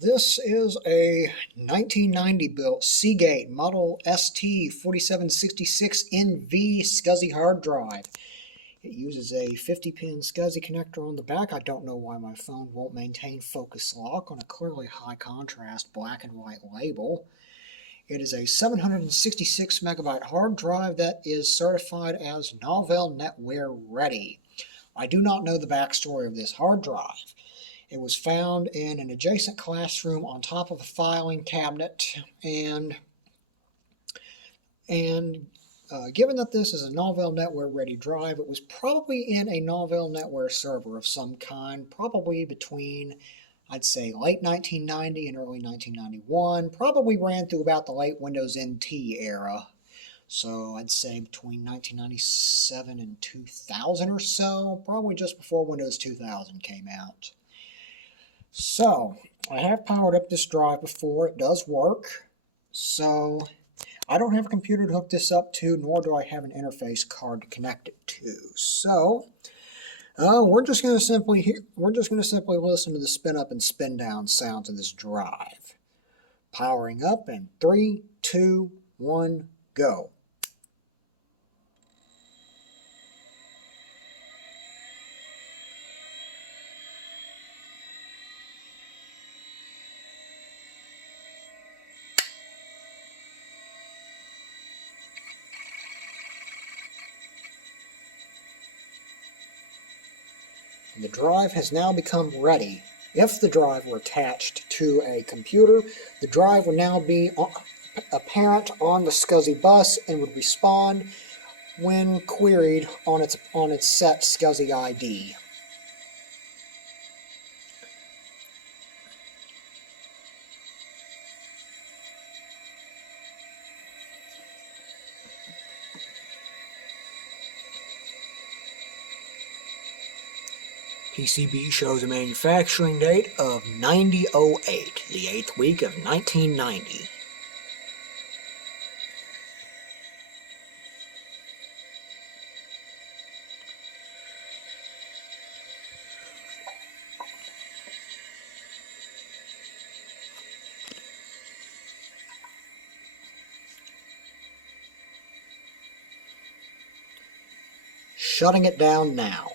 This is a 1990 built Seagate model ST4766NV SCSI hard drive. It uses a 50-pin SCSI connector on the back. I don't know why my phone won't maintain focus lock on a clearly high contrast black and white label. It is a 766 megabyte hard drive that is certified as Novell NetWare ready. I do not know the backstory of this hard drive. It was found in an adjacent classroom on top of a filing cabinet, and given that this is a Novell NetWare ready drive, it was probably in a Novell NetWare server of some kind, probably between, I'd say, late 1990 and early 1991. Probably ran through about the late Windows NT era. So I'd say between 1997 and 2000 or so, probably just before Windows 2000 came out. So I have powered up this drive before. It does work. So I don't have a computer to hook this up to, nor do I have an interface card to connect it to. So we're just going to simply listen to the spin up and spin down sounds of this drive. Powering up in 3, 2, 1, go. The drive has now become ready. If the drive were attached to a computer, the drive would now be apparent on the SCSI bus and would respond when queried on its set SCSI ID. PCB shows a manufacturing date of 9008, the 8th week of 1990. Shutting it down now.